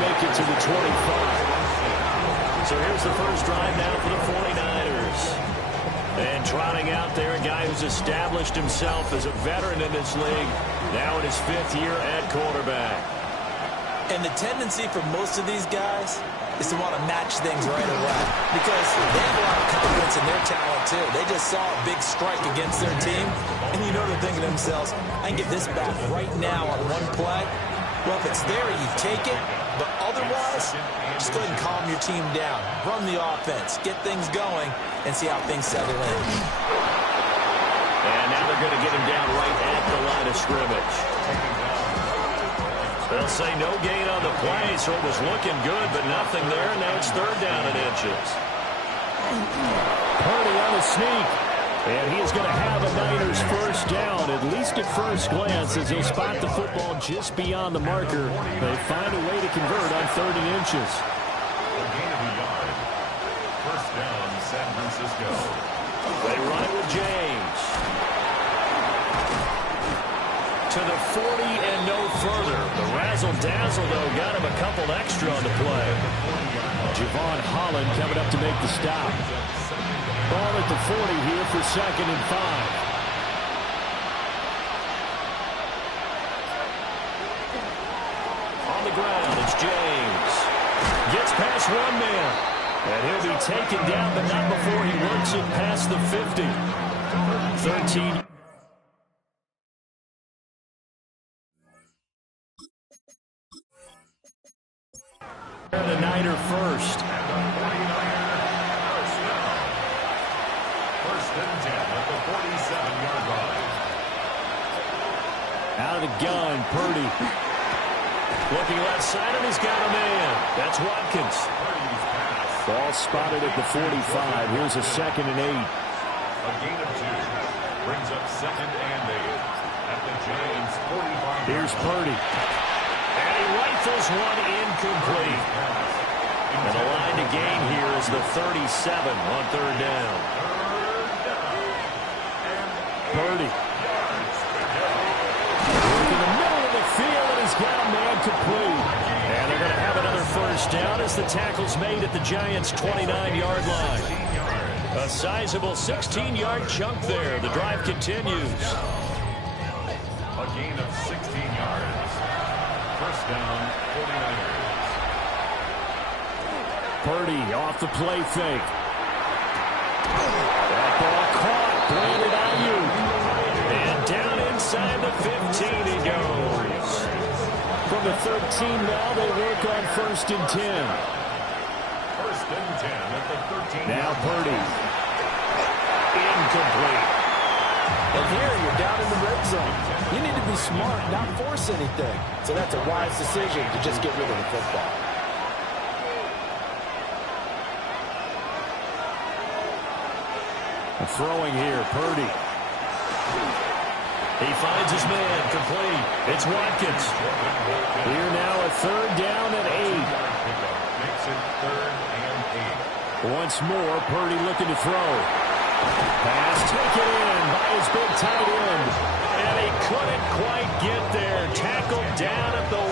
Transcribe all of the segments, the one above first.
make it to the 25. So here's the first drive now for the 49ers. And trotting out there, a guy who's established himself as a veteran in this league, now in his 5th year at quarterback. And the tendency for most of these guys is to want to match things right away because they have a lot of confidence in their talent, too. They just saw a big strike against their team, and you know they're thinking to themselves, I can get this back right now on one play. Well, if it's there, you take it, but otherwise, just go ahead and calm your team down. Run the offense, get things going, and see how things settle in. And now they're going to get him down right at the line of scrimmage. They'll say no gain on the play, so it was looking good, but nothing there. Now it's 3rd down and inches. Purdy on the sneak. And he is going to have a Niners first down, at least at first glance, as he'll spot the football just beyond the marker. They find a way to convert on 3rd and inches. A gain of a yard. First down, San Francisco. They run it with James. To the 40 and no further. The razzle-dazzle, though, got him a couple extra on the play. Javon Holland coming up to make the stop. Ball at the 40 here for 2nd and 5. On the ground, it's James. Gets past one man. And he'll be taken down, but not before he works it past the 50. 13. The Niner first. First and 10 at the 47-yard line. Out of the gun, Purdy. Looking left side, and he's got a man. That's Watkins. Ball spotted at the 45. Here's a 2nd and 8. A gain of 2. Brings up 2nd and 8. At the Giants' 45. Here's Purdy. And he rifles one incomplete. And the line to gain here is the 37 on 3rd down. Purdy. In the middle of the field, and he's got a man complete. And they're going to have another first down as the tackle's made at the Giants' 29-yard line. A sizable 16-yard chunk there. The drive continues. A gain of 16 yards. First down, 49ers. Purdy off the play fake. That ball caught. Brandon Ayuk. And down inside the 15 he goes. From the 13 now, they work on 1st and 10. First and 10 at the 13. Now Purdy. Incomplete. And here you're down in the red zone. You need to be smart, not force anything. So that's a wise decision to just get rid of the football. Throwing here, Purdy. He finds his man, complete. It's Watkins. Here now a 3rd down and 8. Makes it 3rd and 8. Once more, Purdy looking to throw. Pass taken in by his big tight end. And he couldn't quite get there. Tackled down at the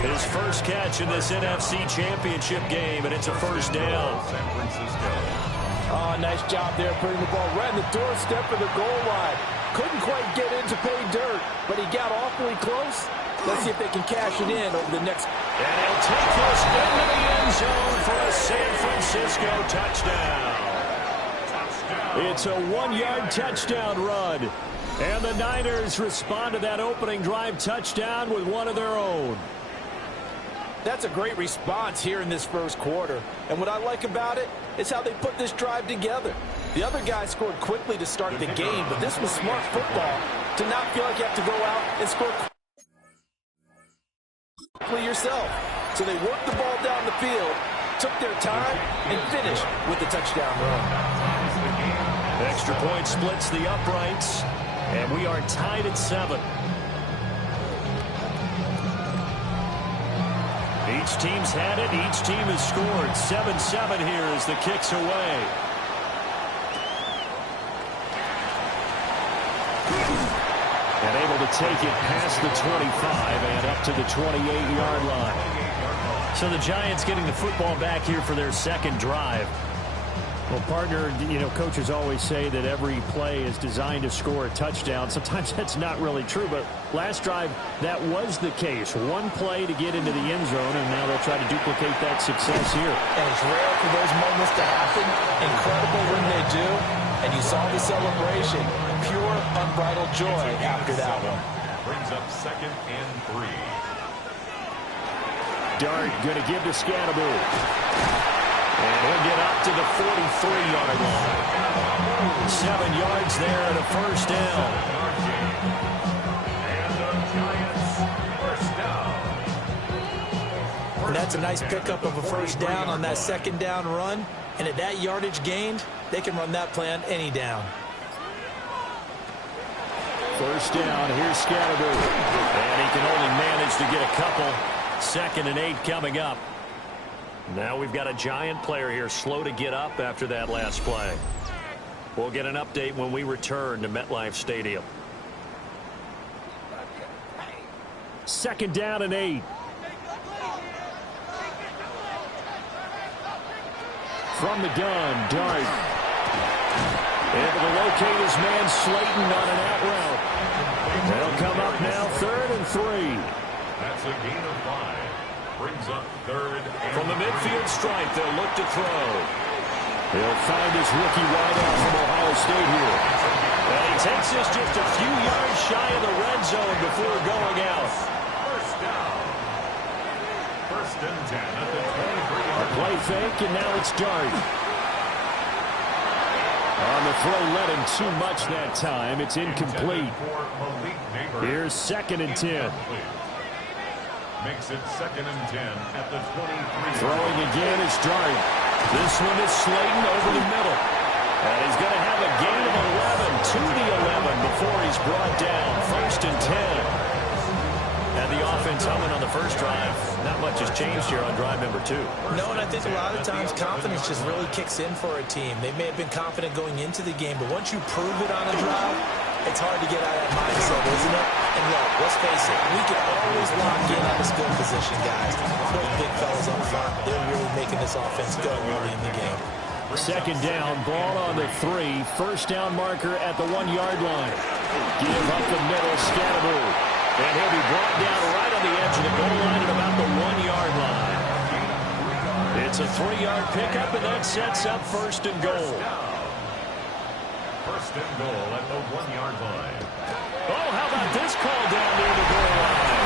1. His first catch in this NFC Championship game, and it's a first down. San Francisco. Oh, nice job there putting the ball right on the doorstep of the goal line. Couldn't quite get in to pay dirt, but he got awfully close. Let's see if they can cash it in over the next. And he'll take this into the end zone for a San Francisco touchdown. It's a 1-yard touchdown run. And the Niners respond to that opening drive touchdown with one of their own. That's a great response here in this first quarter. And what I like about it is how they put this drive together. The other guy scored quickly to start the game, but this was smart football to not feel like you have to go out and score quickly yourself. So they worked the ball down the field, took their time, and finished with the touchdown run. Extra point splits the uprights, and we are tied at 7. Each team's had it. Each team has scored. 7-7 here as the kick's away. And able to take it past the 25 and up to the 28-yard line. So the Giants getting the football back here for their second drive. Well, partner, coaches always say that every play is designed to score a touchdown. Sometimes that's not really true, but last drive, that was the case. One play to get into the end zone, and now they'll try to duplicate that success here. And it's rare for those moments to happen. Incredible when they do. And you saw the celebration. Pure, unbridled joy after that one. Brings up 2nd and 3. Dart going to give to Scatterbury. And he'll get up to the 43-yard line. 7 yards there and a first down. And the Giants first down. And that's a nice pickup of a first down on that second down run. And at that yardage gained, they can run that play on any down. First down, here's Scatterbury. And he can only manage to get a couple. 2nd and 8 coming up. Now we've got a Giant player here slow to get up after that last play. We'll get an update when we return to MetLife Stadium. 2nd down and 8. From the gun, Dart. Able to locate his man Slayton on an out route. They'll come up now 3rd and 3. That's a gain of 5. Brings up 3rd and From the midfield stripe, they'll look to throw. He'll find his rookie wideout from Ohio State here. And he takes this just a few yards shy of the red zone before going out. First down. 1st and 10 at the 23-yard line. Play fake, and now it's Dart. On the throw, led him too much that time. It's incomplete. Here's 2nd and 10. Makes it 2nd and 10 at the 23. Throwing again is Dart. This one is Slayton over the middle. And he's going to have a gain of 11 to the 11 before he's brought down. 1st and 10. And the offense humming on the first drive. Not much has changed here on drive number 2. No, and I think a lot of times confidence just really kicks in for a team. They may have been confident going into the game, but once you prove it on a drive, it's hard to get out of that mindset, isn't it? And look, let's face it, we can always lock in on the skill position, guys. Those big fellas up front, they're really making this offense go early in the game. 2nd down, ball on the 3. First down marker at the 1-yard line. Give up the middle, Scatterbury. And he'll be brought down right on the edge of the goal line at about the 1-yard line. It's a 3-yard pickup, and that sets up 1st and goal. 1st and goal at the 1-yard line. Oh, how about this call down near the goal line?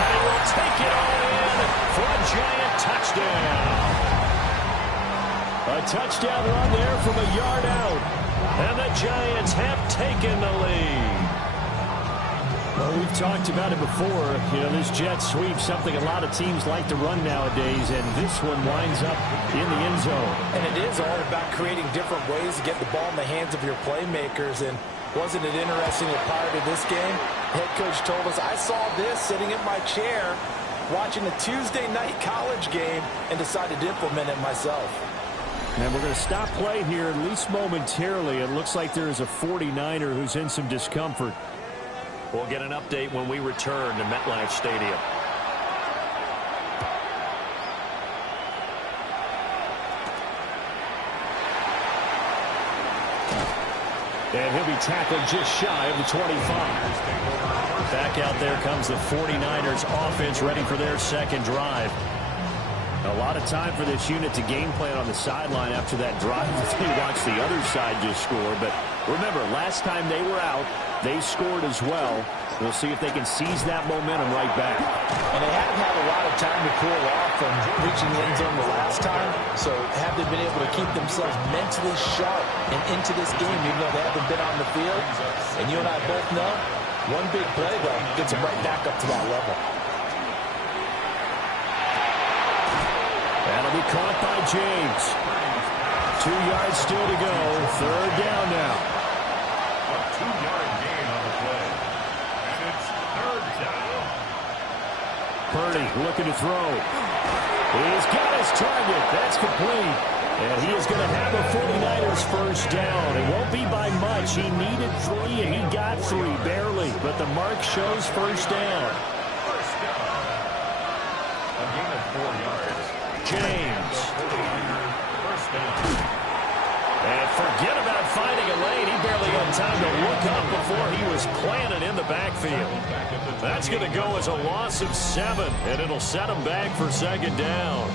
And he will take it all in for a Giant touchdown. A touchdown run there from a yard out. And the Giants have taken the lead. Well, we've talked about it before. This jet sweep, something a lot of teams like to run nowadays, and this one winds up in the end zone. And it is all about creating different ways to get the ball in the hands of your playmakers. And wasn't it interesting that prior to this game, head coach told us, I saw this sitting in my chair watching a Tuesday night college game and decided to implement it myself. And we're going to stop play here, at least momentarily. It looks like there is a 49er who's in some discomfort. We'll get an update when we return to MetLife Stadium. And he'll be tackled just shy of the 25. Back out there comes the 49ers offense ready for their second drive. A lot of time for this unit to game plan on the sideline after that drive. They watched the other side just score. But remember, last time they were out, they scored as well. We'll see if they can seize that momentum right back. And they haven't had a lot of time to cool off from reaching the end zone the last time. So have they been able to keep themselves mentally sharp and into this game, even though they haven't been on the field? And you and I both know, one big play, though, gets them right back up to that level. That'll be caught by James. 2 yards still to go. 3rd down now. A 2-yard gain on the play. And it's 3rd down. Purdy looking to throw. He's got his target. That's complete. And he is going to have a 49ers first down. It won't be by much. He needed 3, and he got 3, barely. But but the mark shows first down. First down. A gain of 4 yards. James. First down. And forget about finding a lane. He barely had time to look up before he was planted in the backfield. That's going to go as a loss of 7, and it'll set him back for second down.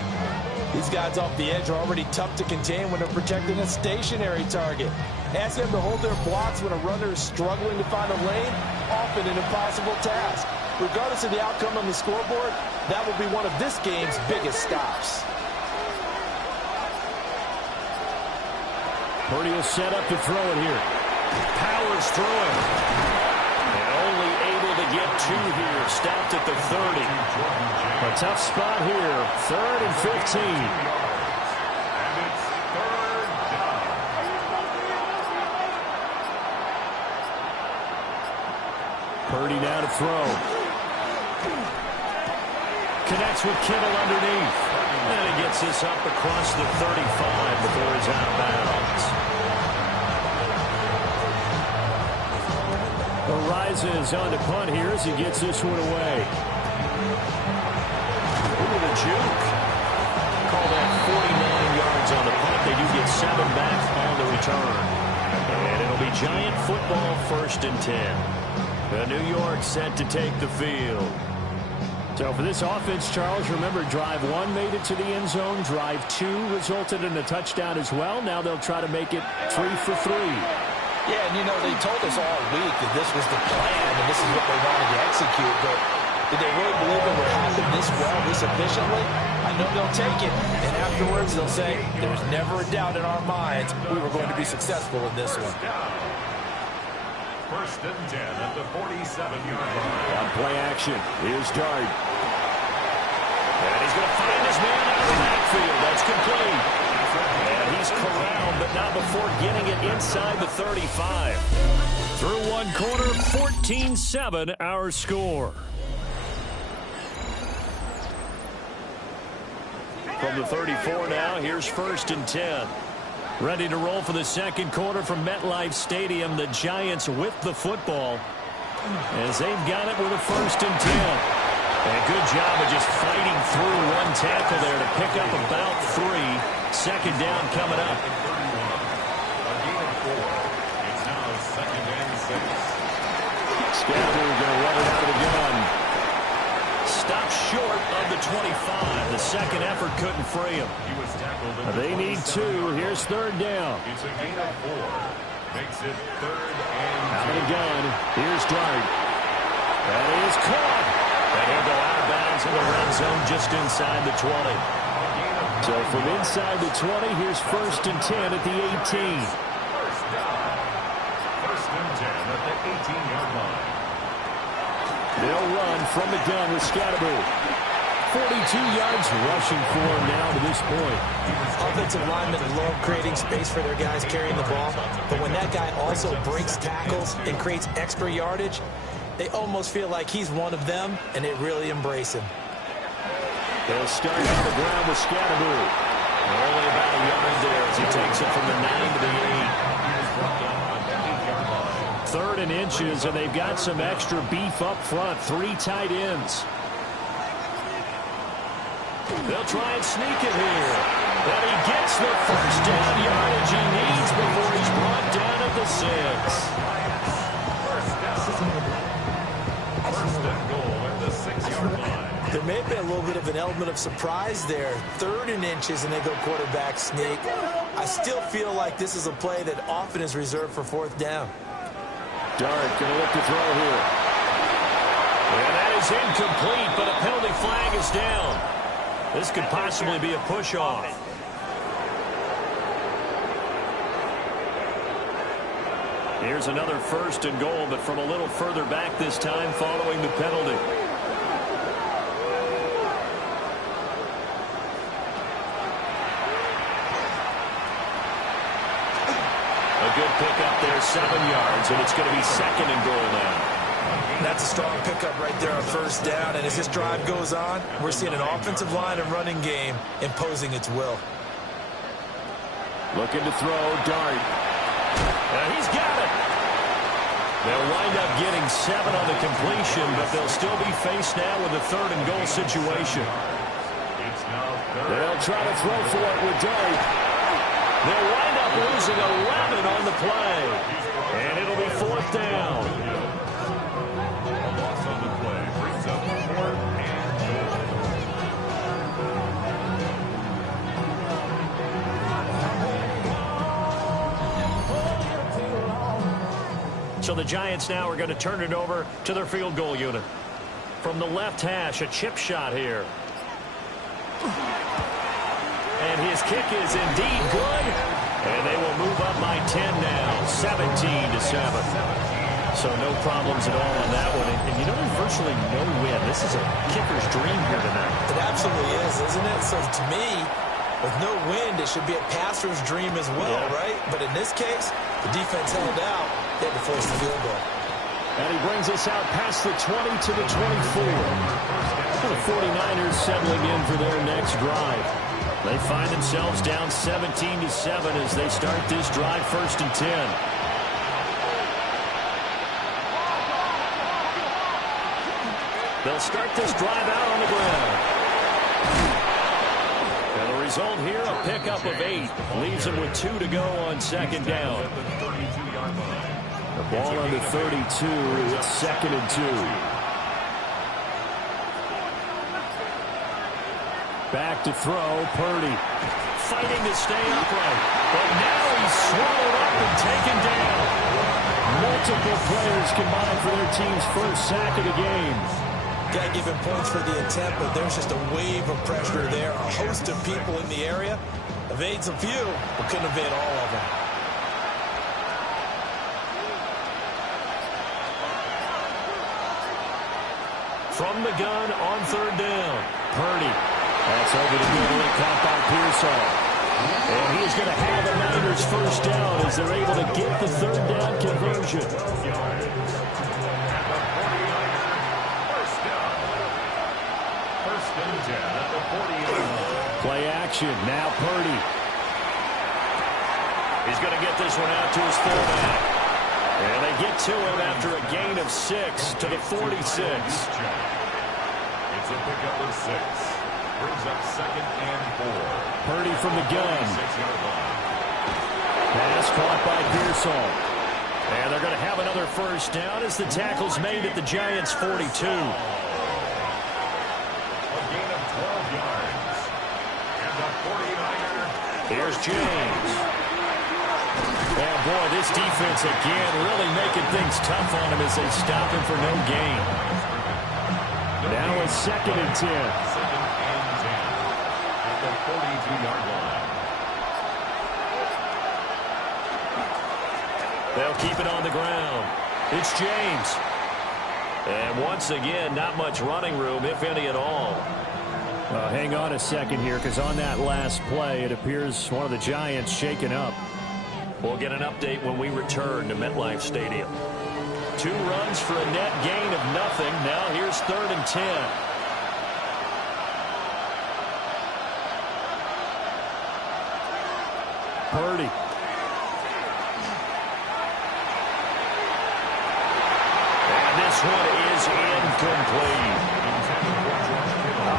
These guys off the edge are already tough to contain when they're protecting a stationary target. Ask them to hold their blocks when a runner is struggling to find a lane, often an impossible task. Regardless of the outcome on the scoreboard, that will be one of this game's biggest stops. Purdy will set up to throw it here. Powers throwing. And only able to get 2 here. Stopped at the 30. A tough spot here. 3rd and 15. And it's 3rd down. Purdy now to throw. Connects with Kittle underneath. And he gets this up across the 35 before he's out of bounds. Arises on to punt here as he gets this one away. Ooh, the juke. Call that 49 yards on the punt. They do get 7 back on the return. And it'll be Giant football 1st and 10. The New York set to take the field. So for this offense, Charles, remember, drive 1 made it to the end zone. Drive 2 resulted in a touchdown as well. Now they'll try to make it 3 for 3. Yeah, and you know, they told us all week that this was the plan and this is what they wanted to execute, but did they really believe it would happen this well, this efficiently? I know they'll take it, and afterwards they'll say, there was never a doubt in our minds we were going to be successful in this one. 1st and 10 at the 47-yard line. On play action, here's Dart. And he's going to find his man out of the backfield. That's complete. And he's corralled, but not before getting it inside the 35. Through 1 quarter, 14-7 our score. From the 34 now, here's 1st and 10. Ready to roll for the 2nd quarter from MetLife Stadium. The Giants with the football as they've got it with a 1st and 10. And a good job of just fighting through 1 tackle there to pick up about 3. 2nd down coming up. A gain of 4. It's now 2nd and 6. Scatterboo going to run it out of the gun. Stopped short of the 25. The 2nd effort couldn't free him. He was tackled at the They need 2. Here's 3rd down. It's a gain of 4. Makes it 3rd and 2. Out of the gun. Here's Dart. That is caught. And he'll go out of bounds in the red zone just inside the 20. So from inside the 20, here's 1st and 10 at the 18. First down. 1st and 10 at the 18-yard line. They'll run from the gun with Scatterboo. 42 yards rushing for him now to this point. Offensive linemen love creating space for their guys carrying the ball, but when that guy also breaks tackles and creates extra yardage, they almost feel like he's one of them, and they really embrace him. They'll start on the ground with Scatterboo. Only about a yard there as he takes it from the 9 to the 8. 3rd and inches, and they've got some extra beef up front. 3 tight ends. They'll try and sneak it here. But he gets the 1st down yardage he needs before he's brought down at the 6. First and goal at the 6-yard line. There may have been a little bit of an element of surprise there. 3rd and inches, and they go quarterback sneak. I still feel like this is a play that often is reserved for 4th down. Dart going to look to throw here. And that is incomplete, but a penalty flag is down. This could possibly be a push-off. Here's another 1st and goal, but from a little further back this time following the penalty. A good pickup there, 7 yards, and it's going to be 2nd and goal now. That's a strong pickup right there on 1st down, and as this drive goes on, we're seeing an offensive line and running game imposing its will. Looking to throw, Dart. And he's got it. They'll wind up getting 7 on the completion, but they'll still be faced now with a 3rd and goal situation. They'll try to throw for it with Day. They'll wind up losing 11 on the play. And it'll be 4th down. A loss on the play brings up 4th and goal. So the Giants now are going to turn it over to their field goal unit. From the left hash, a chip shot here. And his kick is indeed good. And they will move up by 10 now, 17-7. So no problems at all on that one. And you know, there's virtually no win. This is a kicker's dream here tonight. It absolutely is, isn't it? So to me, with no wind, it should be a passer's dream as well, right? But in this case, the defense held out. They had to force the field goal. And he brings us out past the 20 to the 24. The 49ers settling in for their next drive. They find themselves down 17-7 as they start this drive, 1st and 10. They'll start this drive out on the ground. And the result here, a pickup of 8. Leaves them with 2 to go on 2nd down. The ball under 32. It's 2nd and 2. Back to throw, Purdy. Fighting to stay upright. But now he's swallowed up and taken down. Multiple players combined for their team's 1st sack of the game. Got to give him points for the attempt, but there's just a wave of pressure there. A host of people in the area. Evades a few, but couldn't evade all of them. From the gun on 3rd down. Purdy. That's over the middle and caught by Pearsall. And he's going to have the Niners 1st down as they're able to get the 3rd down conversion. Play action. Now Purdy. He's going to get this one out to his fullback. And they get to him after a gain of 6 to the 46. It's a pickup of 6. Brings up 2nd and 4. Purdy from the gun. Pass caught by Pearsall. And they're going to have another 1st down as the tackle's made at the Giants' 42. A gain of 12 yards. And the 49er. Here's James. And boy, this defense again really making things tough on him as they stop him for no gain. Now it's 2nd and 10. 2nd and 10 at the 42-yard line. They'll keep it on the ground. It's James. And once again, not much running room, if any at all. Hang on a second here, because on that last play, it appears one of the Giants shaken up. We'll get an update when we return to MetLife Stadium. 2 runs for a net gain of nothing. Now here's 3rd and 10. Purdy. And this one is incomplete.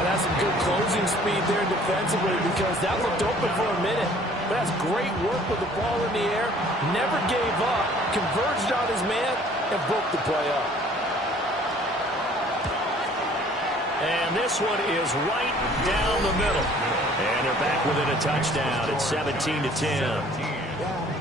That's some good closing speed there defensively because that looked open for a minute. But that's great work with the ball in the air. Never gave up. Converged on his man and broke the play up. And this one is right down the middle. And they're back within a touchdown. It's 17-10.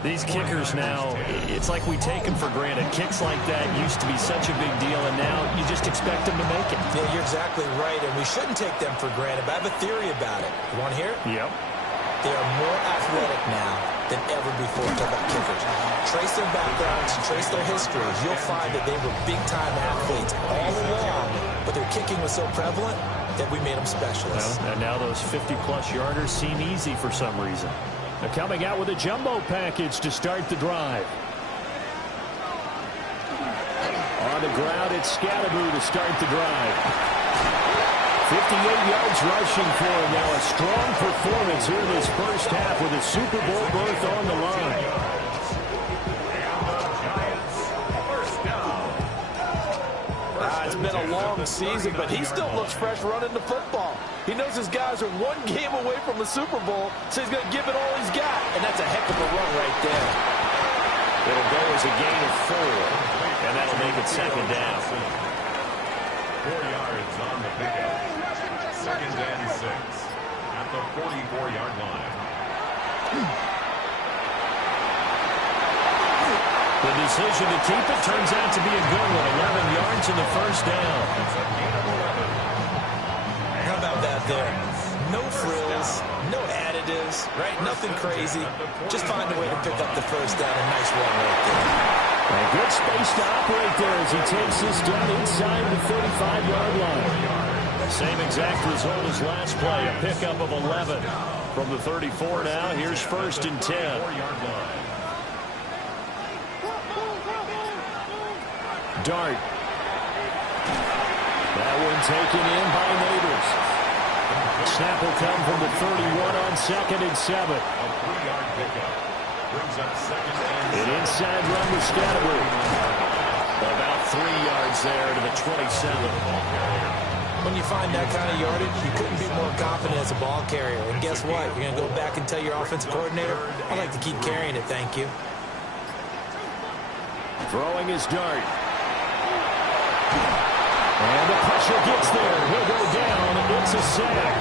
These kickers now, it's like we take them for granted. Kicks like that used to be such a big deal, and now you just expect them to make it. Yeah, you're exactly right, and we shouldn't take them for granted. But I have a theory about it. You want to hear it? Yep. They are more athletic now than ever before. Talk about kickers. Trace their backgrounds, trace their histories. You'll find that they were big-time athletes all along, but their kicking was so prevalent that we made them specialists. Well, and now those 50-plus yarders seem easy for some reason. They're coming out with a jumbo package to start the drive. On the ground, it's Scatteroo to start the drive. 58 yards rushing for him now. A strong performance here this 1st half with a Super Bowl berth on the line. Giants, 1st down. It's been a long season, but he still looks fresh running the football. He knows his guys are one game away from a Super Bowl, so he's going to give it all he's got. And that's a heck of a run right there. It'll go as a gain of 4, and that'll make it second down. 4 yards on the pickup. Second and 6 at the 44-yard line. The decision to keep it turns out to be a good one. 11 yards in the first down. How about that there? No frills, no additives, right? Nothing crazy. Just find a way to pick up the first down. A nice run right there. A good space to operate there as he takes this down inside the 35-yard line. Same exact result as last play, a pickup of 11. From the 34 now, here's first and 10. Dart. That one taken in by Neighbors. Snap will come from the 31 on second and 7. A 3-yard pickup. Brings up second and 7. An inside run with Scatterbury. About 3 yards there to the 27. When you find that kind of yardage, you couldn't be more confident as a ball carrier. And guess what? You're going to go back and tell your offensive coordinator, I'd like to keep carrying it, thank you. Throwing his Dart. And the pressure gets there. He'll go down. It's a sack.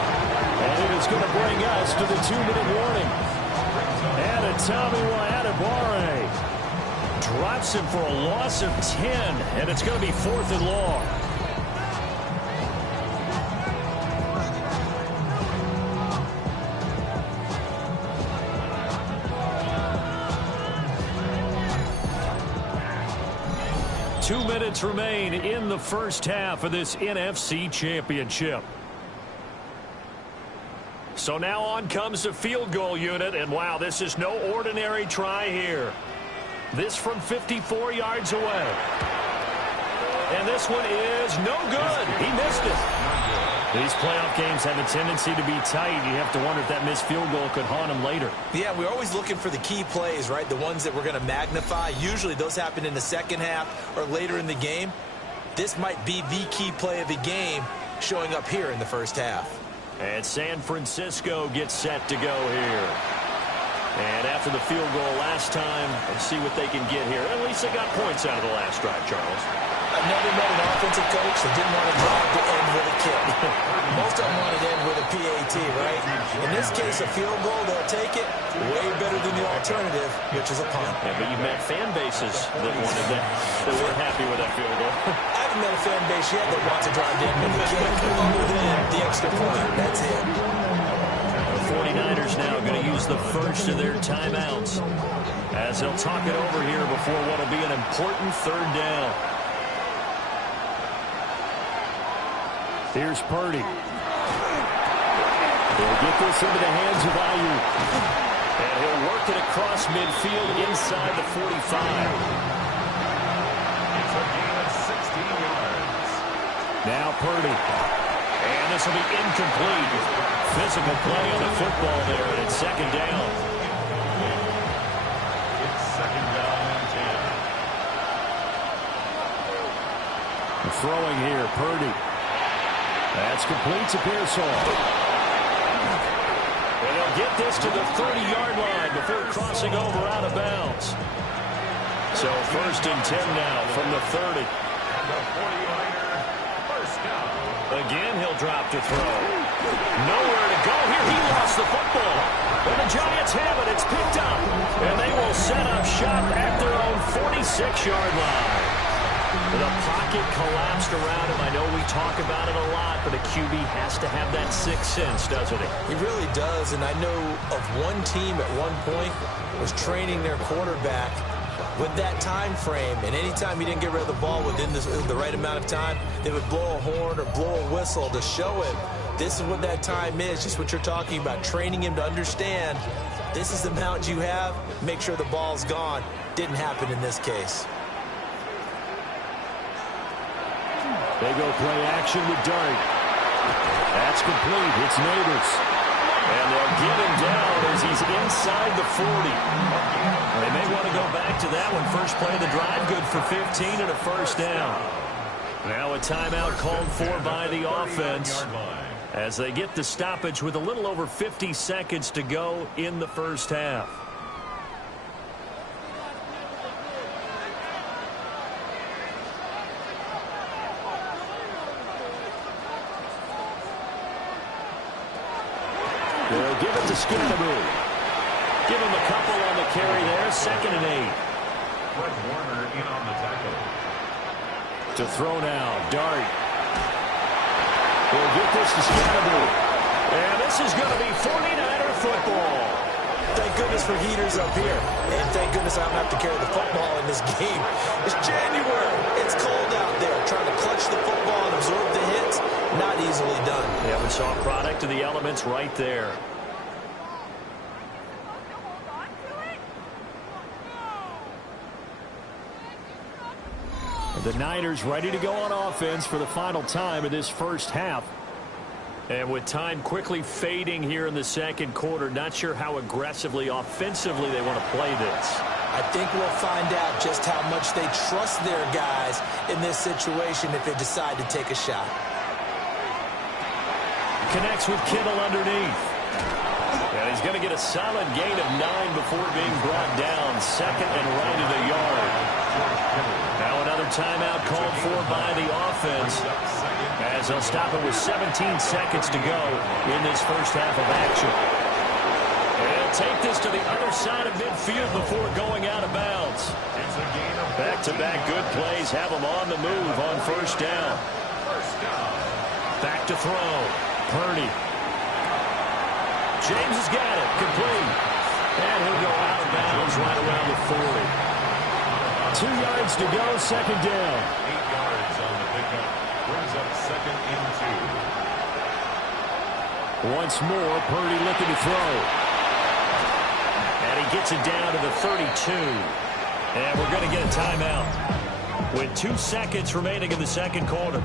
And it is going to bring us to the 2-minute warning. And a Tommy Adebawore drops him for a loss of 10. And it's going to be 4th and long. Two minutes remain in the first half of this NFC Championship. So now on comes the field goal unit, and wow, this is no ordinary try here. This from 54 yards away. And this one is no good. He missed it. These playoff games have a tendency to be tight. You have to wonder if that missed field goal could haunt him later. Yeah, we're always looking for the key plays, right? The ones that we're going to magnify. Usually those happen in the second half or later in the game. This might be the key play of the game showing up here in the first half. And San Francisco gets set to go here. And after the field goal last time, let's see what they can get here. At least they got points out of the last drive, Charles. I've never met an offensive coach that didn't want to drive to end with a kick. Most of them want to end with a PAT, right? In this case, a field goal, they'll take it. Way better than the alternative, which is a punt. Yeah, but you've met fan bases that wanted that, that were happy with that field goal. I haven't met a fan base yet that wants to drive to end with a kick other than the extra point. That's it. The 49ers now going to use the first of their timeouts as they'll talk it over here before what will be an important third down. Here's Purdy. He'll get this into the hands of Ayuk. And he'll work it across midfield inside the 45. It's a gain of 16 yards. Now Purdy. And this will be incomplete. Physical play on the football there, and it's second down. It's second down and 10. Throwing here, Purdy. That's complete to Pearsall. And he'll get this to the 30-yard line before crossing over out of bounds. So first and 10 now from the 30. And the 49er first down. Again, he'll drop to throw. Nowhere to go here. He lost the football. And the Giants have it. It's picked up. And they will set up shop at their own 46-yard line. The pocket collapsed around him. I know we talk about it a lot, but a QB has to have that sixth sense, doesn't he? He really does, and I know of one team at one point was training their quarterback with that time frame, and anytime he didn't get rid of the ball within the right amount of time, they would blow a horn or blow a whistle to show him this is what that time is, just what you're talking about, training him to understand this is the amount you have, make sure the ball's gone. Didn't happen in this case. They go play action with Dart. That's complete. It's Neighbors. And they'll get him down as he's inside the 40. They may want to go back to that one. First play of the drive, good for 15 and a first down. Now a timeout called for by the offense as they get the stoppage with a little over 50 seconds to go in the first half. They'll give it to Scannaboo. Give him a couple on the carry there. 2nd and 8. Fred Warner in on the tackle. To throw now. Dart. He'll get this to Scannaboo. And this is going to be 49er football. Thank goodness for heaters up here. And thank goodness I don't have to carry the football in this game. It's January. It's cold out there. Trying to clutch the football and absorb the hits, not easily done. Yeah, we saw a product of the elements right there. The Niners ready to go on offense for the final time of this first half. And with time quickly fading here in the second quarter, not sure how aggressively, offensively they want to play this. I think we'll find out just how much they trust their guys in this situation if they decide to take a shot. Connects with Kittle underneath. And he's going to get a solid gain of 9 before being brought down. 2nd and right of the yard. Now another timeout called for by the offense as they'll stop it with 17 seconds to go in this first half of action. And he'll take this to the other side of midfield before going out of bounds. Back-to-back good plays have them on the move on first down. Back to throw. Purdy. James has got it. Complete. And he'll go out of bounds right around the 40. 2 yards to go, 2nd down. 8 yards on the pickup. Brings up 2nd and 2. Once more, Purdy looking to throw. And he gets it down to the 32. And we're going to get a timeout with 2 seconds remaining in the second quarter.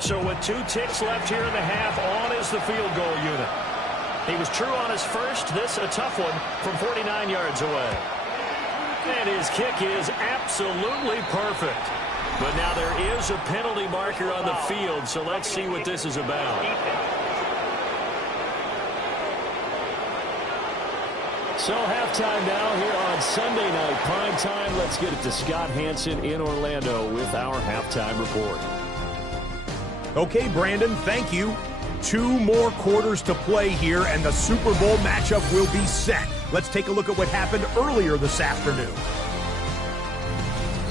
So with 2 ticks left here in the half, on is the field goal unit. He was true on his first. This a tough one from 49 yards away. And his kick is absolutely perfect. But now there is a penalty marker on the field, so let's see what this is about. So halftime now here on Sunday night prime time. Let's get it to Scott Hansen in Orlando with our halftime report. Okay, Brandon, thank you. 2 more quarters to play here, and the Super Bowl matchup will be set. Let's take a look at what happened earlier this afternoon.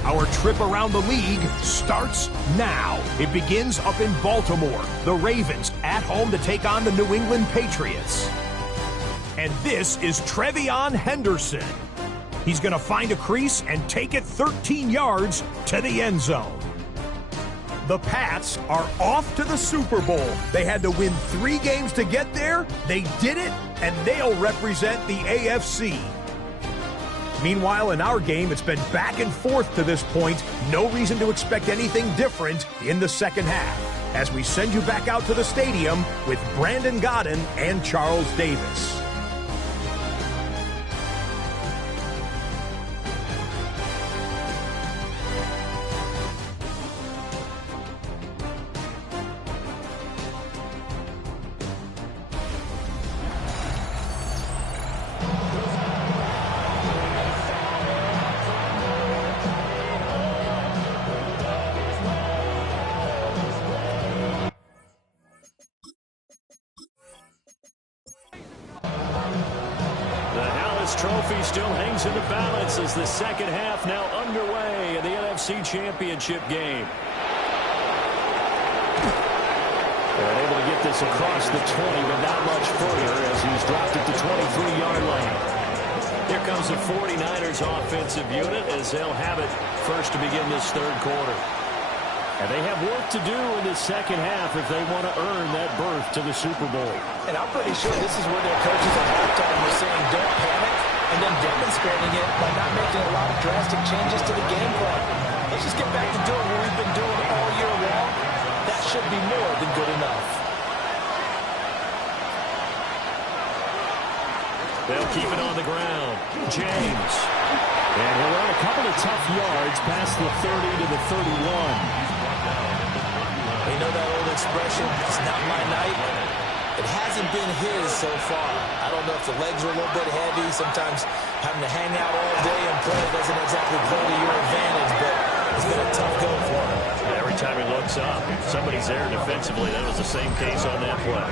Our trip around the league starts now. It begins up in Baltimore. The Ravens at home to take on the New England Patriots. And this is Trevion Henderson. He's going to find a crease and take it 13 yards to the end zone. The Pats are off to the Super Bowl. They had to win 3 games to get there. They did it, and they'll represent the AFC. Meanwhile, in our game, it's been back and forth to this point. No reason to expect anything different in the second half, as we send you back out to the stadium with Brandon Godden and Charles Davis. Trophy still hangs in the balance as the second half now underway in the NFC Championship game. They're able to get this across the 20, but not much further as he's dropped it to 23-yard line. Here comes the 49ers offensive unit as they'll have it first to begin this third quarter. And they have work to do in the second half if they want to earn that berth to the Super Bowl. And I'm pretty sure this is where their coaches at halftime were saying don't panic, and then demonstrating it by not making a lot of drastic changes to the game plan. Let's just get back to doing what we've been doing all year long. That should be more than good enough. They'll keep it on the ground. James. And he'll earn a couple of tough yards past the 30 to the 31. You know that old expression, it's not my night? It hasn't been his so far. I don't know if the legs are a little bit heavy. Sometimes having to hang out all day and play doesn't exactly play to your advantage, but it's been a tough go for him. Every time he looks up, somebody's there defensively. That was the same case on that play.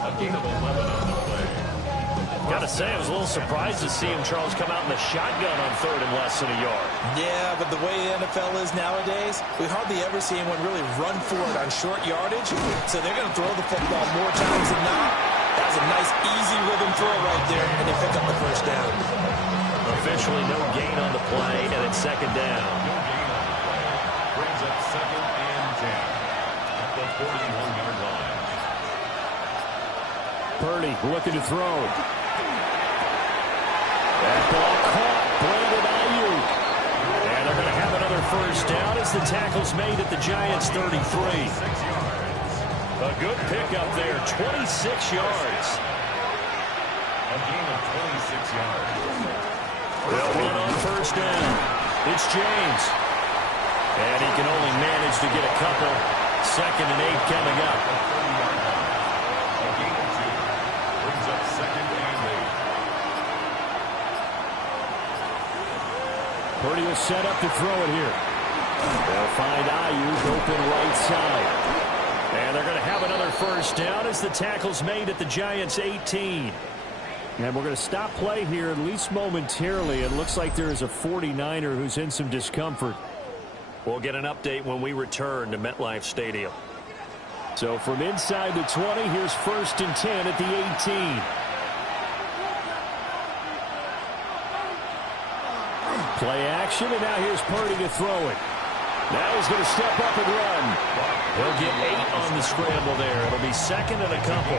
A gain of 11 on the play. Gotta say, I was a little surprised to see him, Charles, come out in the shotgun on third and less than a yard. Yeah, but the way the NFL is nowadays, we hardly ever see anyone really run for it on short yardage. So they're going to throw the football more times than not. That was a nice, easy rhythm throw right there, and they pick up the first down. Officially no gain on the play, and it's second down. No gain on the play. Brings up 2nd and 10 at the 41-yard line. Purdy looking to throw. That ball caught. Brandon Ayuk. And they're going to have another first down as the tackle's made at the Giants' 33. A good pickup there, 26 yards. A gain of 26 yards. They'll run on first down. It's James. And he can only manage to get a couple. 2nd and 8 coming up. A gain of 2. Brings up 2nd and 8. Purdy will set up to throw it here. They'll find Ayuk open right side. And they're going to have another first down as the tackle's made at the Giants' 18. And we're going to stop play here, at least momentarily. It looks like there is a 49er who's in some discomfort. We'll get an update when we return to MetLife Stadium. So from inside the 20, here's 1st and 10 at the 18. Play action, and now here's Purdy to throw it. Now he's going to step up and run. He'll get 8 on the scramble there. It'll be 2nd and a couple.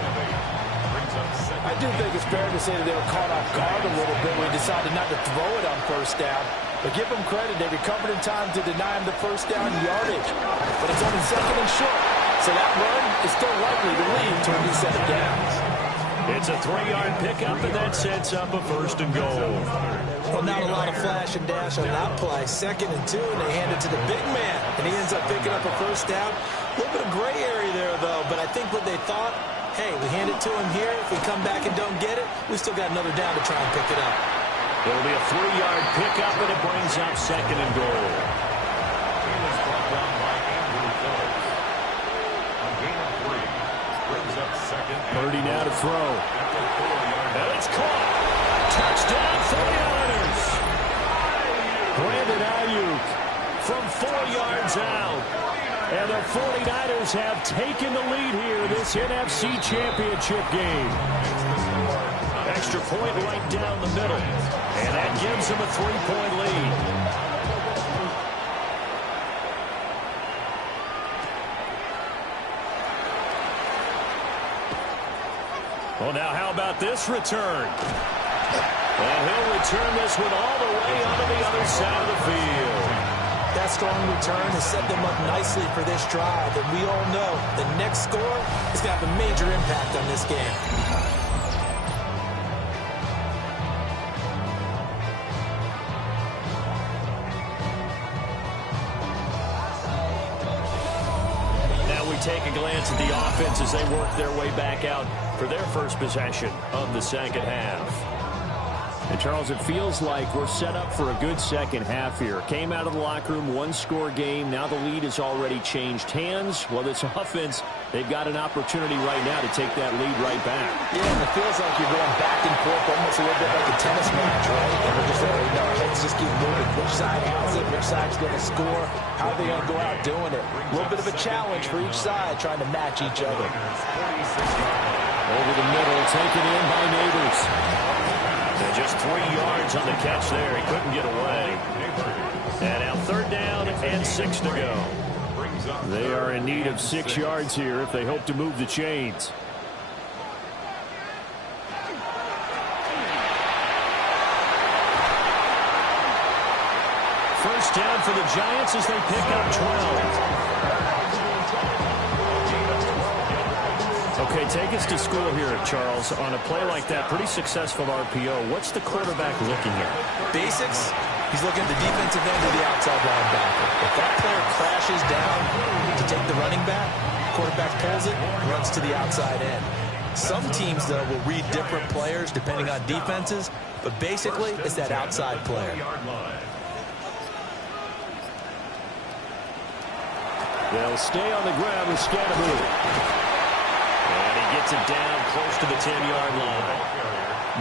I do think it's fair to say that they were caught off guard a little bit when he decided not to throw it on first down. But give them credit, they recovered in time to deny him the first down yardage. But it's only 2nd and short, so that run is still likely to lead to a new set of downs. It's a 3-yard pickup, and that sets up a 1st and goal. Well, not a lot of flash and dash on that play. 2nd and 2, and they hand it to the big man, and he ends up picking up a first down. A little bit of gray area there, though, but I think what they thought, hey, we hand it to him here. If we come back and don't get it, we still got another down to try and pick it up. It'll be a 3-yard pickup, and it brings up 2nd and goal. He was brought down by Andrew Phillips. A gain of 3. Brings up 2nd and Purdy now to throw. at the 4-yard line. And it's caught. Touchdown, 49ers. Brandon Ayuk from 4 yards out. And the 49ers have taken the lead here this NFC Championship game. Extra point right down the middle. And that gives them a 3-point lead. Well, now how about this return? And he'll return this one all the way onto the other side of the field. That strong return has set them up nicely for this drive, and we all know the next score is going to have a major impact on this game. Now we take a glance at the offense as they work their way back out for their first possession of the second half. And, Charles, it feels like we're set up for a good second half here. Came out of the locker room, 1-score game. Now the lead has already changed hands. Well, this offense, they've got an opportunity right now to take that lead right back. Yeah, and it feels like you're going back and forth almost a little bit like a tennis match, right? And we're just our heads just keep moving. Which side has it? Which side's going to score? How are they going to go out doing it? A little bit of a challenge for each side trying to match each other. Over the middle, taken in by Neighbors. And just 3 yards on the catch there. He couldn't get away. And now 3rd down and 6 to go. They are in need of 6 yards here if they hope to move the chains. First down for the Giants as they pick up 12. A Okay, take us to school here, Charles. On a play like that, pretty successful RPO. What's the quarterback looking at? Basics, he's looking at the defensive end of the outside linebacker. If that player crashes down to take the running back, quarterback pulls it, runs to the outside end. Some teams, though, will read different players depending on defenses, but basically it's that outside player. They'll stay on the ground with Scatteroo. And he gets it down close to the 10-yard line.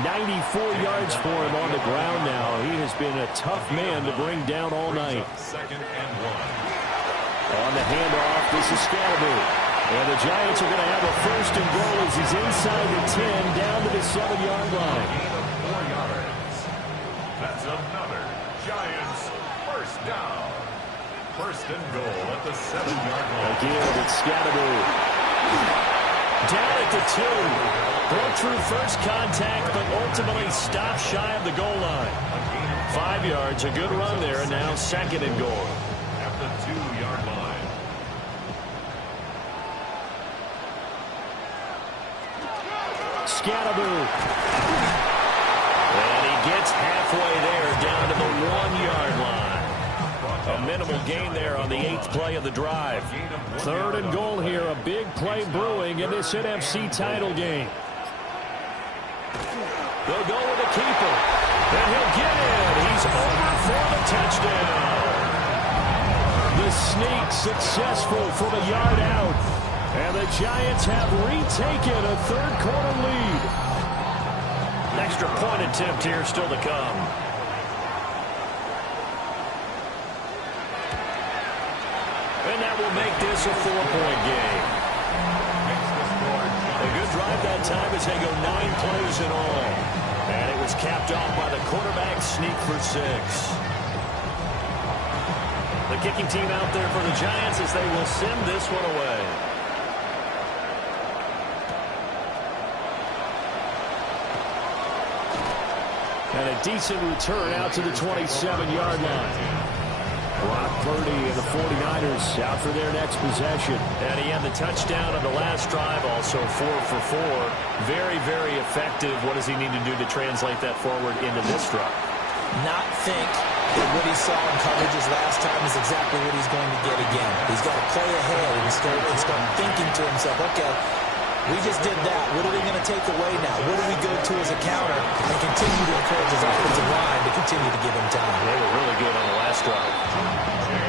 94 yards for him on the ground now. He has been a tough man to bring down all night. On the handoff, this is Scatteroo. And the Giants are going to have a first and goal as he's inside the 10 down to the 7-yard line. That's another Giants first down. First and goal at the 7-yard line. Again, it's Scatteroo. Down at the 2. Broke through first contact, but ultimately stopped shy of the goal line. 5 yards, a good run there, and now second and goal. At the 2-yard line. Scatteroo. And he gets halfway there down to the 1-yard line. A minimal gain there on the 8th play of the drive. Third and goal here, a big play brewing in this NFC title game. They'll go with the keeper. And he'll get in. He's over for the touchdown. The sneak successful from a yard out. And the Giants have retaken a third-quarter lead. An extra point attempt here still to come. And that will make this a 4-point game. A good drive that time as they go 9 plays in all. And it was capped off by the quarterback sneak for 6. The kicking team out there for the Giants as they will send this one away. And a decent return out to the 27-yard line. Brock Purdy and the 49ers out for their next possession. And he had the touchdown on the last drive, also 4 for 4. Very, very effective. What does he need to do to translate that forward into this drive? Not think that what he saw in coverages last time is exactly what he's going to get again. He's got to play ahead and start thinking to himself, okay, we just did that. What are they going to take away now? What do we go to as a counter? And continue to encourage his offensive line to continue to give him time. They were really good on the last drive.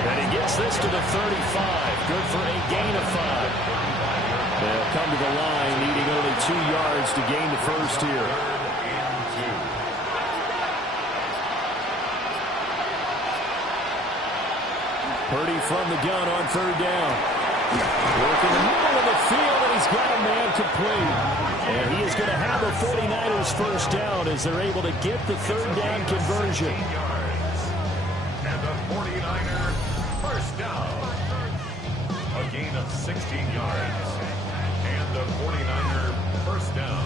And he gets this to the 35. Good for a gain of 5. They'll come to the line, needing only 2 yards to gain the first here. Purdy from the gun on third down. Working the middle of the field, and he's got a man complete. And he is going to have a 49ers first down as they're able to get the third down conversion. And the 49er first down. A gain of 16 yards. And the 49er first down.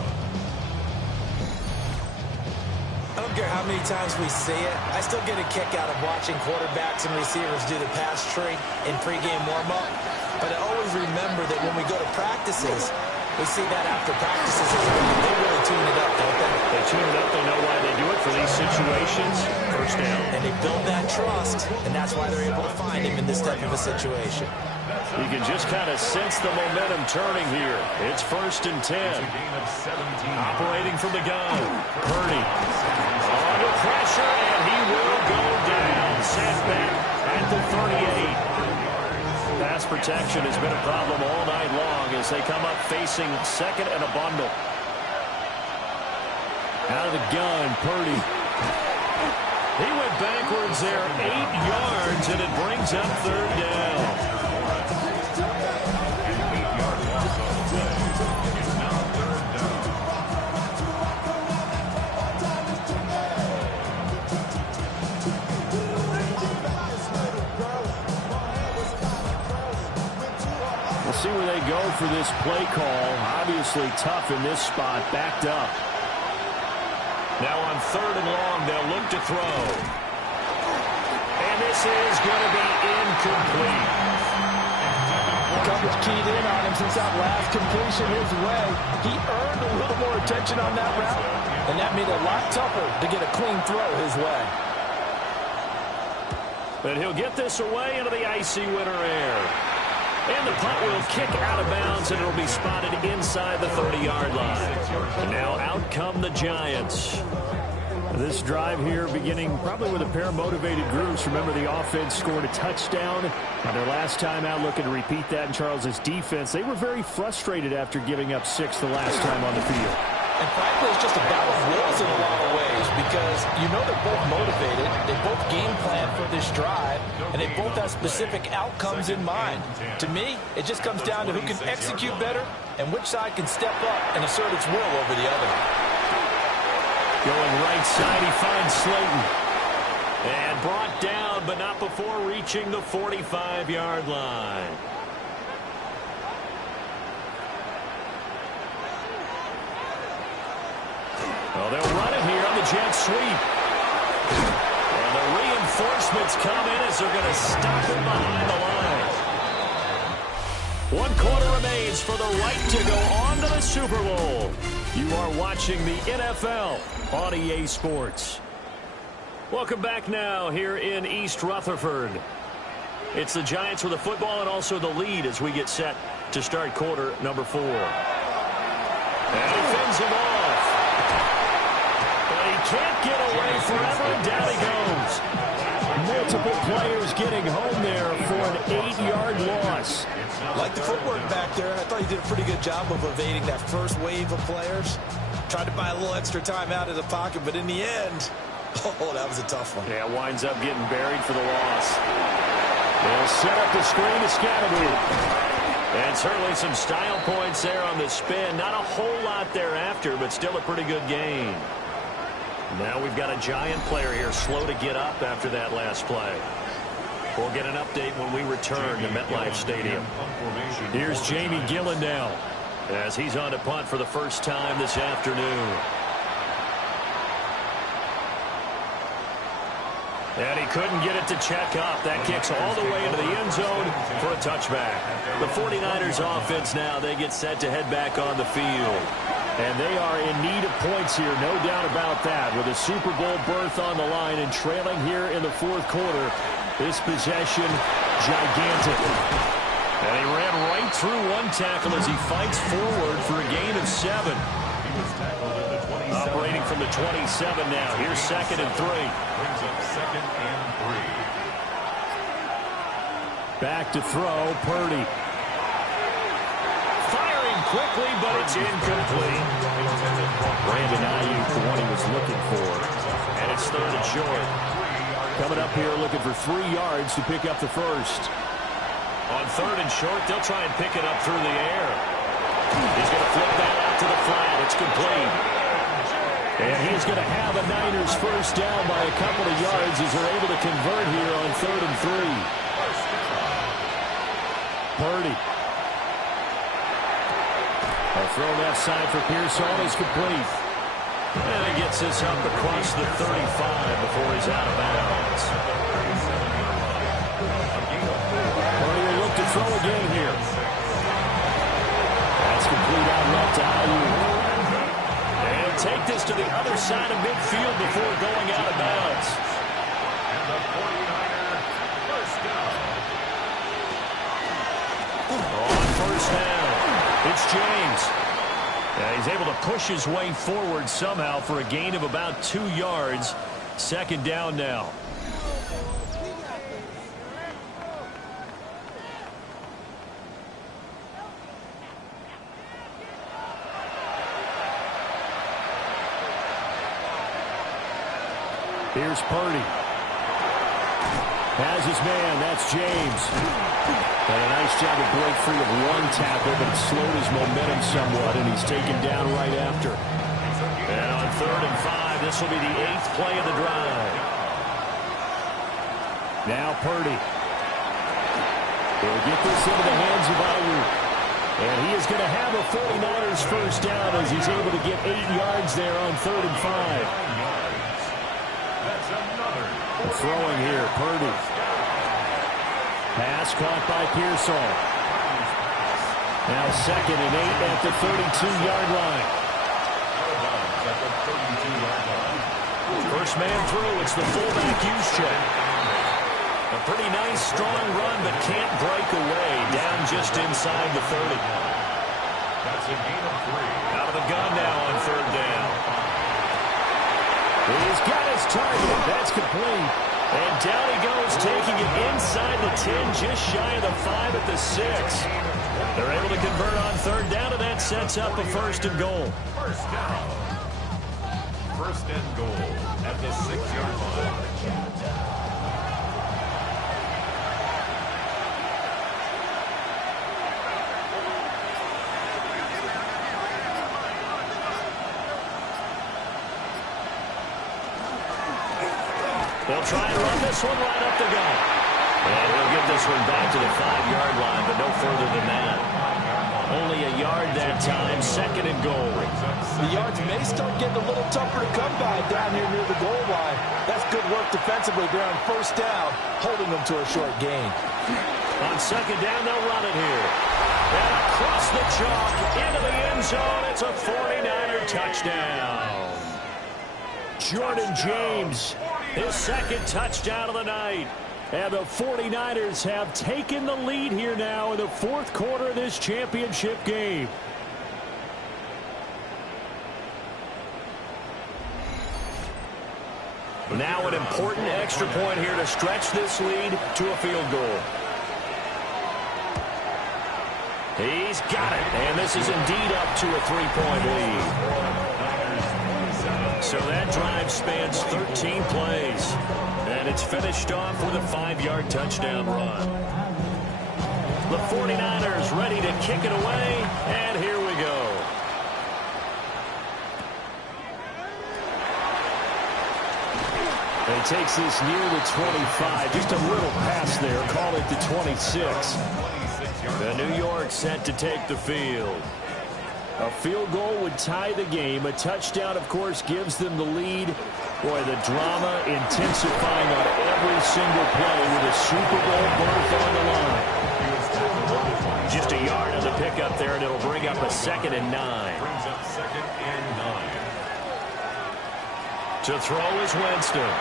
I don't care how many times we see it. I still get a kick out of watching quarterbacks and receivers do the pass tree in pregame warm-up. But I always remember that when we go to practices, we see that after practices, they really tune it up, don't they? They tune it up. They know why they do it for these situations. First down. And they build that trust, and that's why they're able to find him in this type of a situation. You can just kind of sense the momentum turning here. It's 1st and 10. Operating from the gun. Purdy. Under pressure, and he will go down. Set back at the 38. Pass protection has been a problem all night long as they come up facing second and a bundle. Out of the gun, Purdy. He went backwards there 8 yards, and it brings up third down. See where they go for this play call. Obviously tough in this spot, backed up. Now on 3rd and long, they'll look to throw. And this is going to be incomplete. coverage keyed in on him since that last completion his way. He earned a little more attention on that route, and that made it a lot tougher to get a clean throw his way. But he'll get this away into the icy winter air. And the punt will kick out of bounds, and it'll be spotted inside the 30-yard line. And now out come the Giants. This drive here beginning probably with a pair of motivated groups. Remember, the offense scored a touchdown on their last time out, looking to repeat that in Charles's defense. They were very frustrated after giving up 6 the last time on the field. And frankly, it's just a battle of wills in a lot of ways because you know they're both motivated, they both game plan for this drive, and they both have specific outcomes in mind. To me, it just comes down to who can execute better and which side can step up and assert its will over the other. Going right side, he finds Slayton. And brought down, but not before reaching the 45-yard line. Well, they'll run it here on the jet sweep. And the reinforcements come in as they're going to stop him behind the line. 1 quarter remains for the right to go on to the Super Bowl. You are watching the NFL on EA Sports. Welcome back now here in East Rutherford. It's the Giants with the football and also the lead as we get set to start quarter number 4. And he fends him off. But he can't get away forever, and down he goes. Multiple players getting home there for an 8-yard loss. Like the footwork back there, I thought he did a pretty good job of evading that first wave of players. Tried to buy a little extra time out of the pocket, but in the end, oh, that was a tough one. Yeah, winds up getting buried for the loss. They'll set up the screen to Scatterby. And certainly some style points there on the spin. Not a whole lot thereafter, but still a pretty good gain. Now we've got a Giant player here slow to get up after that last play. We'll get an update when we return to MetLife Stadium. Here's Jamie Gillen now as he's on to punt for the first time this afternoon. And he couldn't get it to check up. That kicks all the way into the end zone for a touchback. The 49ers offense now, they get set to head back on the field. And they are in need of points here, no doubt about that. With a Super Bowl berth on the line and trailing here in the 4th quarter, this possession gigantic. And he ran right through one tackle as he fights forward for a gain of 7. Operating from the 27 now. Here's 2nd and 3. Brings up 2nd and 3. Back to throw, Purdy. Firing quickly, but it's incomplete. Brandon Ayuk, the one he was looking for. And it's 3rd and short. Coming up here looking for 3 yards to pick up the first. On 3rd and short, they'll try and pick it up through the air. He's going to flip that out to the flat. It's complete. And he's going to have a Niners first down by a couple of yards as they're able to convert here on 3rd and 3. Purdy. A throw left side for Pearson is complete. And he gets this up across the 35 before he's out of bounds. Purdy will look to throw again here. That's complete out left to Ayuk. And take this to the other side of midfield before going out of bounds. And the 49er first down. On first down, it's James. He's able to push his way forward somehow for a gain of about 2 yards. 2nd down now. Here's Purdy. Has his man. That's James. And a nice job to break free of one tackle, but it slowed his momentum somewhat, and he's taken down right after. And on 3rd and 5, this will be the 8th play of the drive. Now Purdy. He'll get this into the hands of Ayuk. And he is going to have a 49ers first down as he's able to get 8 yards there on 3rd and 5. Throwing here, Purdy. Pass caught by Pearson. Now 2nd and 8 at the 32-yard line. First man through. It's the fullback use check. A pretty nice, strong run, but can't break away. Down just inside the 30. That's a gain of 3. Out of the gun now on 3rd down. He's got his target. That's complete. And down he goes, taking it inside the 10, just shy of the 5 at the 6. They're able to convert on 3rd down, and that sets up a 1st and goal. First down. 1st and goal at the 6-yard line. They'll try and run this one right up the gut. And he'll get this one back to the 5-yard line, but no further than that. Only a yard that time, 2nd and goal. The yards may start getting a little tougher to come by down here near the goal line. That's good work defensively there on 1st down, holding them to a short gain. On 2nd down, they'll run it here. And across the chalk, into the end zone, it's a 49er touchdown. Jordan James, his 2nd touchdown of the night. And the 49ers have taken the lead here now in the 4th quarter of this championship game. Now an important extra point here to stretch this lead to a field goal. He's got it. And this is indeed up to a 3-point lead. So that drive spans 13 plays. And it's finished off with a 5-yard touchdown run. The 49ers ready to kick it away. And here we go. He takes this near the 25. Just a little pass there. Call it the 26. The New York set to take the field. A field goal would tie the game. A touchdown, of course, gives them the lead. Boy, the drama intensifying on every single play with a Super Bowl berth on the line. Just a yard on the pickup there, and it'll bring up a 2nd and 9. Brings up 2nd and 9. To throw is Winston.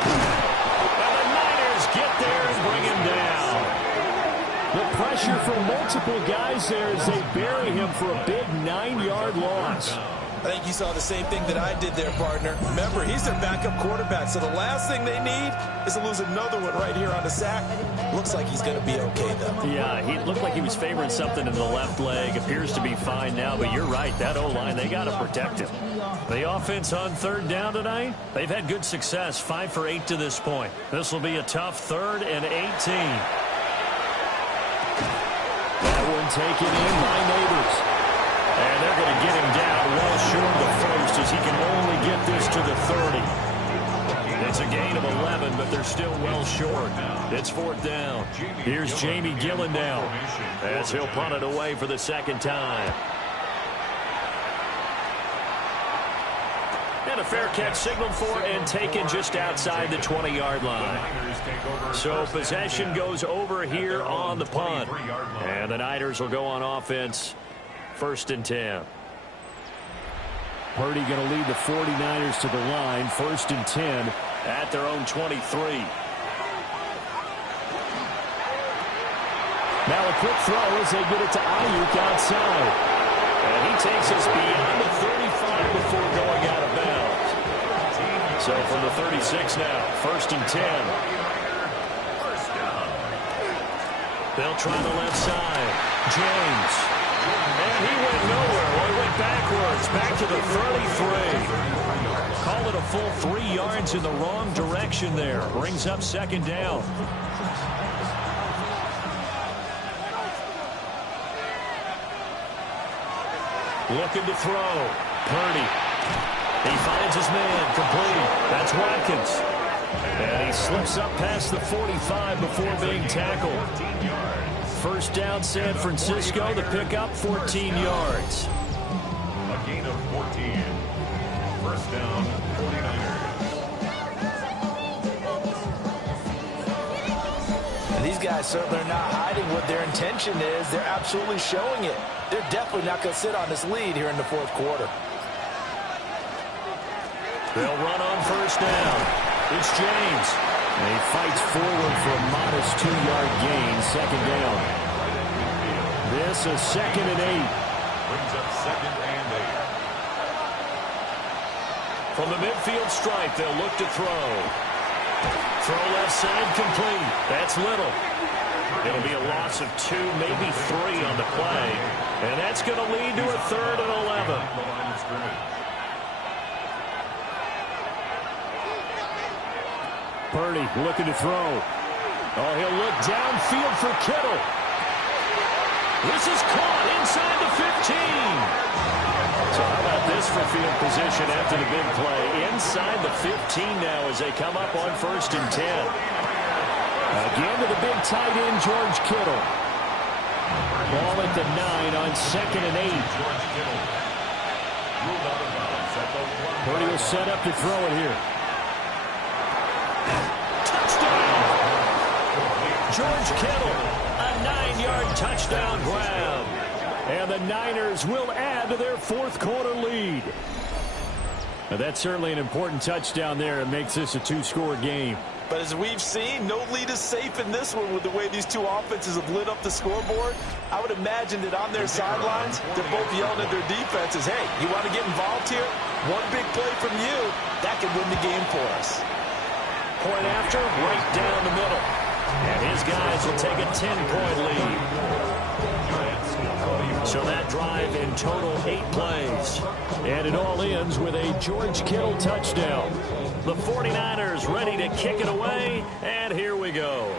And the Niners get there and bring him down. The pressure from multiple guys there as they bury him for a big 9-yard loss. I think you saw the same thing that I did there, partner. Remember, he's their backup quarterback, so the last thing they need is to lose another one right here on the sack. Looks like he's going to be okay, though. Yeah, he looked like he was favoring something in the left leg. Appears to be fine now, but you're right. That O-line, they got to protect him. The offense on 3rd down tonight, they've had good success, 5 for 8 to this point. This will be a tough 3rd and 18. That one taken in by Neighbors. And they're going to get him down well short of the 1st as he can only get this to the 30. It's a gain of 11, but they're still well short. It's 4th down. Here's Jamie Gillen now as he'll punt it away for the 2nd time. And a fair catch signaled for and taken just outside the 20-yard line. So possession goes over here on the punt. And the Niners will go on offense, 1st and 10. Purdy going to lead the 49ers to the line, 1st and 10 at their own 23. Now a quick throw as they get it to Ayuk outside. And he takes us beyond the 35 before going out of bounds. So from the 36 now, 1st and 10. They'll try the left side. James. And he went nowhere. Well, he went backwards, back to the 33. Call it a full 3 yards in the wrong direction there. Brings up 2nd down. Looking to throw. Purdy. He finds his man. Complete. That's Watkins. And he slips up past the 45 before being tackled. 1st down, San Francisco. The pickup, 14 yards. A gain of 14. 1st down, 49ers. And these guys certainly are not hiding what their intention is. They're absolutely showing it. They're definitely not going to sit on this lead here in the fourth quarter. They'll run on first down. It's James. And he fights forward for a modest 2-yard gain, second down. This is 2nd and 8. Brings up 2nd and 8. From the midfield stripe, they'll look to throw. Throw left side complete. That's Little. It'll be a loss of 2, maybe 3 on the play. And that's going to lead to a 3rd and 11. Purdy looking to throw. Oh, he'll look downfield for Kittle. This is caught inside the 15. So how about this for field position after the big play? Inside the 15 now as they come up on 1st and 10. Again to the big tight end, George Kittle. Ball at the 9 on 2nd and 8. Purdy will set up to throw it here. Touchdown! George Kittle, a 9-yard touchdown grab. And the Niners will add to their fourth quarter lead. Now that's certainly an important touchdown there. It makes this a 2-score game. But as we've seen, no lead is safe in this one with the way these two offenses have lit up the scoreboard. I would imagine that on their sidelines, they're both yelling at their defenses, hey, you want to get involved here? One big play from you, that could win the game for us. Point after, right down the middle. And his guys will take a 10-point lead. So that drive in total 8 plays. And it all ends with a George Kittle touchdown. The 49ers ready to kick it away, and here we go.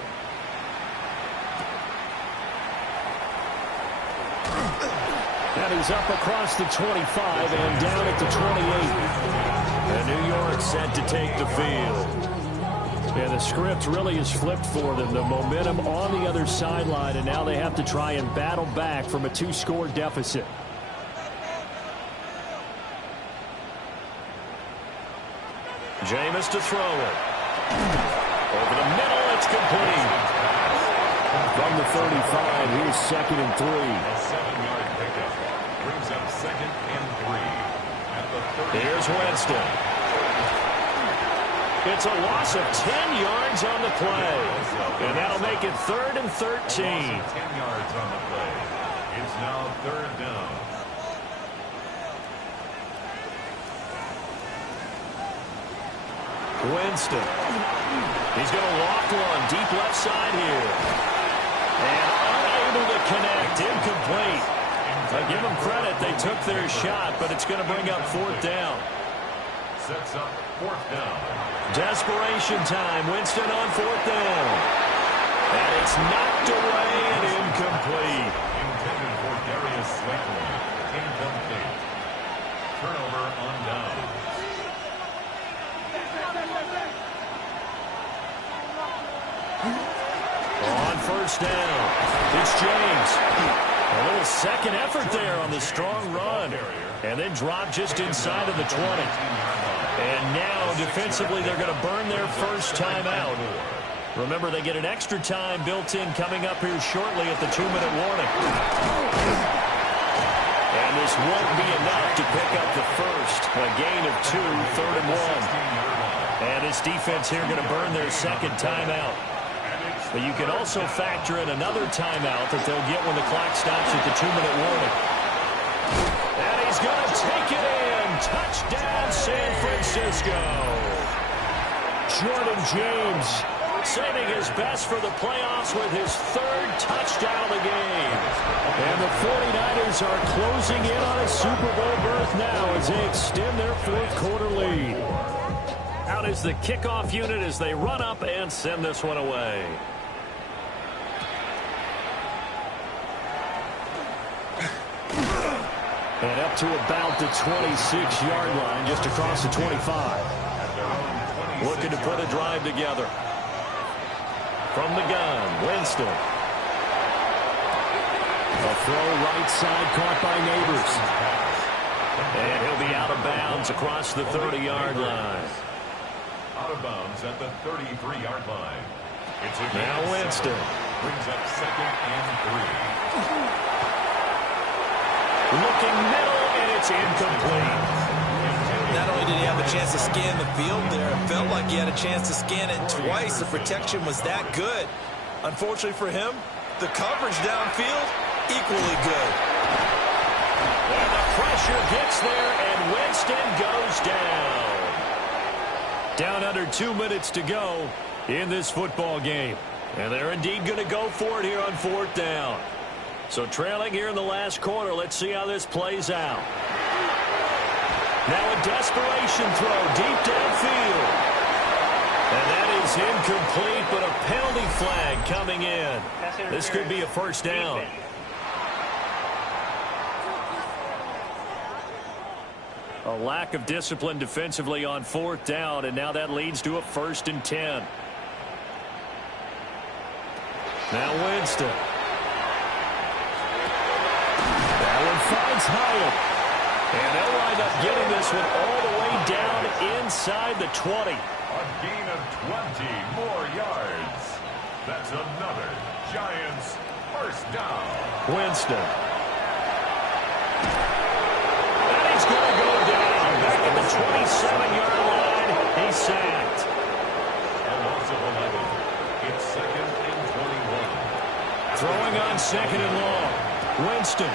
And he's up across the 25 and down at the 28. And New York set to take the field. And the script really is flipped for them. The momentum on the other sideline, and now they have to try and battle back from a 2-score deficit. Jameis to throw it. Over the middle, it's complete. From the 35, here's 2nd and 3. A 7-yard pickup. Brings up 2nd and 3. At the 30. Here's Winston. It's a loss of 10 yards on the play. And that'll make it 3rd and 13. 10 yards on the play. It's now 3rd down. Winston. He's going to walk one deep left side here. And unable to connect. Incomplete. I give them credit. They took their shot, but it's going to bring up 4th down. Sets up 4th down. Desperation time. Winston on 4th down. And it's knocked away and incomplete. Intended for Darius Slayton. Incomplete. Turnover on down. On 1st down. It's James. A little second effort there on the strong run. And then drop just inside of the 20. And now, defensively, they're going to burn their first timeout. Remember, they get an extra time built in coming up here shortly at the 2-minute warning. And this won't be enough to pick up the first. A gain of 2, 3rd and 1. And this defense here going to burn their second timeout. But you can also factor in another timeout that they'll get when the clock stops at the 2-minute warning. And he's going to take it in. Touchdown, San Francisco. Jordan James saving his best for the playoffs with his 3rd touchdown of the game. And the 49ers are closing in on a Super Bowl berth now as they extend their fourth quarter lead. Out is the kickoff unit as they run up and send this one away. And up to about the 26-yard line, just across the 25. Looking to put a drive together. From the gun, Winston. A throw right side caught by Neighbors. And he'll be out of bounds across the 30-yard line. Out of bounds at the 33-yard line. Now Winston. Brings up 2nd and 3. Looking middle, and it's incomplete. Not only did he have a chance to scan the field there, it felt like he had a chance to scan it twice. The protection was that good. Unfortunately for him, the coverage downfield, equally good. And the pressure gets there, and Winston goes down. Down under 2 minutes to go in this football game. And they're indeed going to go for it here on 4th down. So trailing here in the last quarter, let's see how this plays out. Now a desperation throw deep downfield. And that is incomplete, but a penalty flag coming in. This could be a first down. A lack of discipline defensively on 4th down, and now that leads to a 1st and 10. Now Winston. That one finds Hyatt. And they'll wind up getting this one all the way down inside the 20. A gain of 20 more yards. That's another Giants first down. Winston. And he's going to go down. Back at the 27-yard line. He's sacked. A loss of 11. It's 2nd and 21. Throwing on 2nd and long. Winston.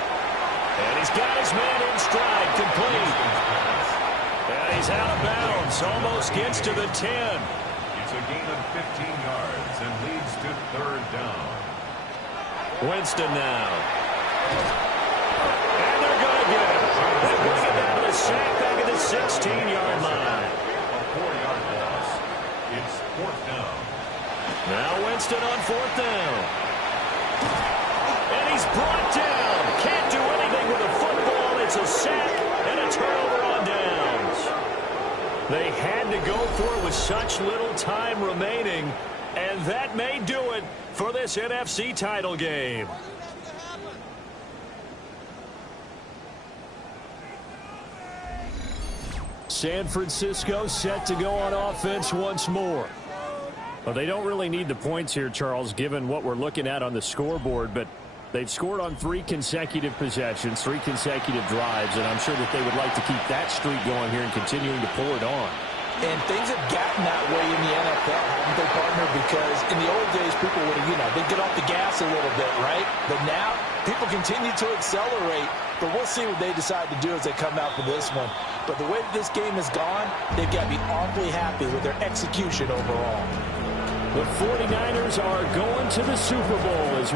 And he's got his man in stride, complete. And he's out of bounds, almost gets to the 10. It's a gain of 15 yards and leads to 3rd down. Winston now. And they're going to get him. They bring it down to the sack back at the 16-yard line. A 4-yard loss. It's 4th down. Now Winston on 4th down. And he's brought down. Can't do anything with the football. It's a sack and a turnover on downs. They had to go for it with such little time remaining, and that may do it for this NFC title game. San Francisco set to go on offense once more. Well, they don't really need the points here, Charles, given what we're looking at on the scoreboard, but they've scored on 3 consecutive possessions, 3 consecutive drives, and I'm sure that they would like to keep that streak going here and continuing to pull it on. And things have gotten that way in the NFL, haven't they, partner? Because in the old days, people would have, they'd get off the gas a little bit, right? But now, people continue to accelerate. But we'll see what they decide to do as they come out for this one. But the way that this game has gone, they've got to be awfully happy with their execution overall. The 49ers are going to the Super Bowl as we